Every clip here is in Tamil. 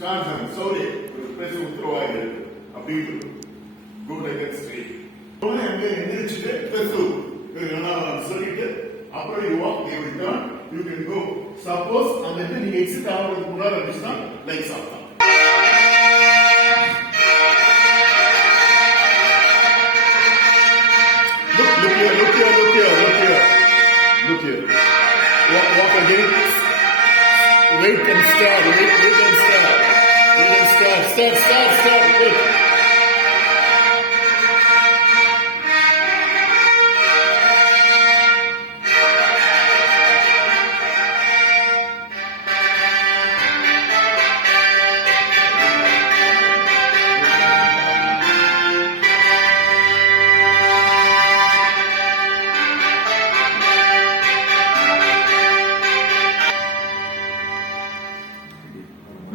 சான்சன் சௌரி பேச உத்தரவாயிரு அப்படின்னு குட் அகேன்ஸ்ட் அங்கே எந்திரிச்சுட்டு பேசு சொல்லிட்டு அப்புறம் you walk you return you can go. Suppose அந்த இடத்துல நீங்க எக்ஸிட் ஆகிறதுக்கு முன்னாடி இருந்துச்சுன்னா லைக் சாப்பிடலாம். Look here. Walk again. Wait and start. Wait and start. Wait and start. Start. Wait.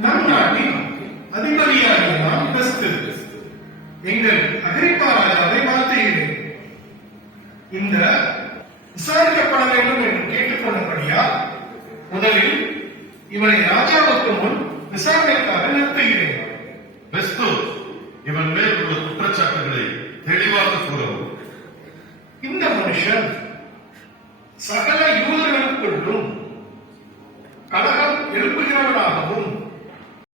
நம் நாட்டின் அதிபதியாக நாம் எங்கள் அகிரிப்பா ராஜாவை வாழ்த்துகிறேன். இந்த விசாரிக்கப்பட வேண்டும் என்று கேட்டுக்கொண்டபடியால் முதலில் இவனை ராஜாவுக்கு முன் விசாரணைக்காக நிறுத்துகிறேன். இவன் மேல் உள்ள குற்றச்சாட்டுகளை தெளிவாக கூறவும். இந்த மனுஷன் சகல யூதர்களுக்குள்ளும் கலகம் எழுப்புகிறவனாகவும்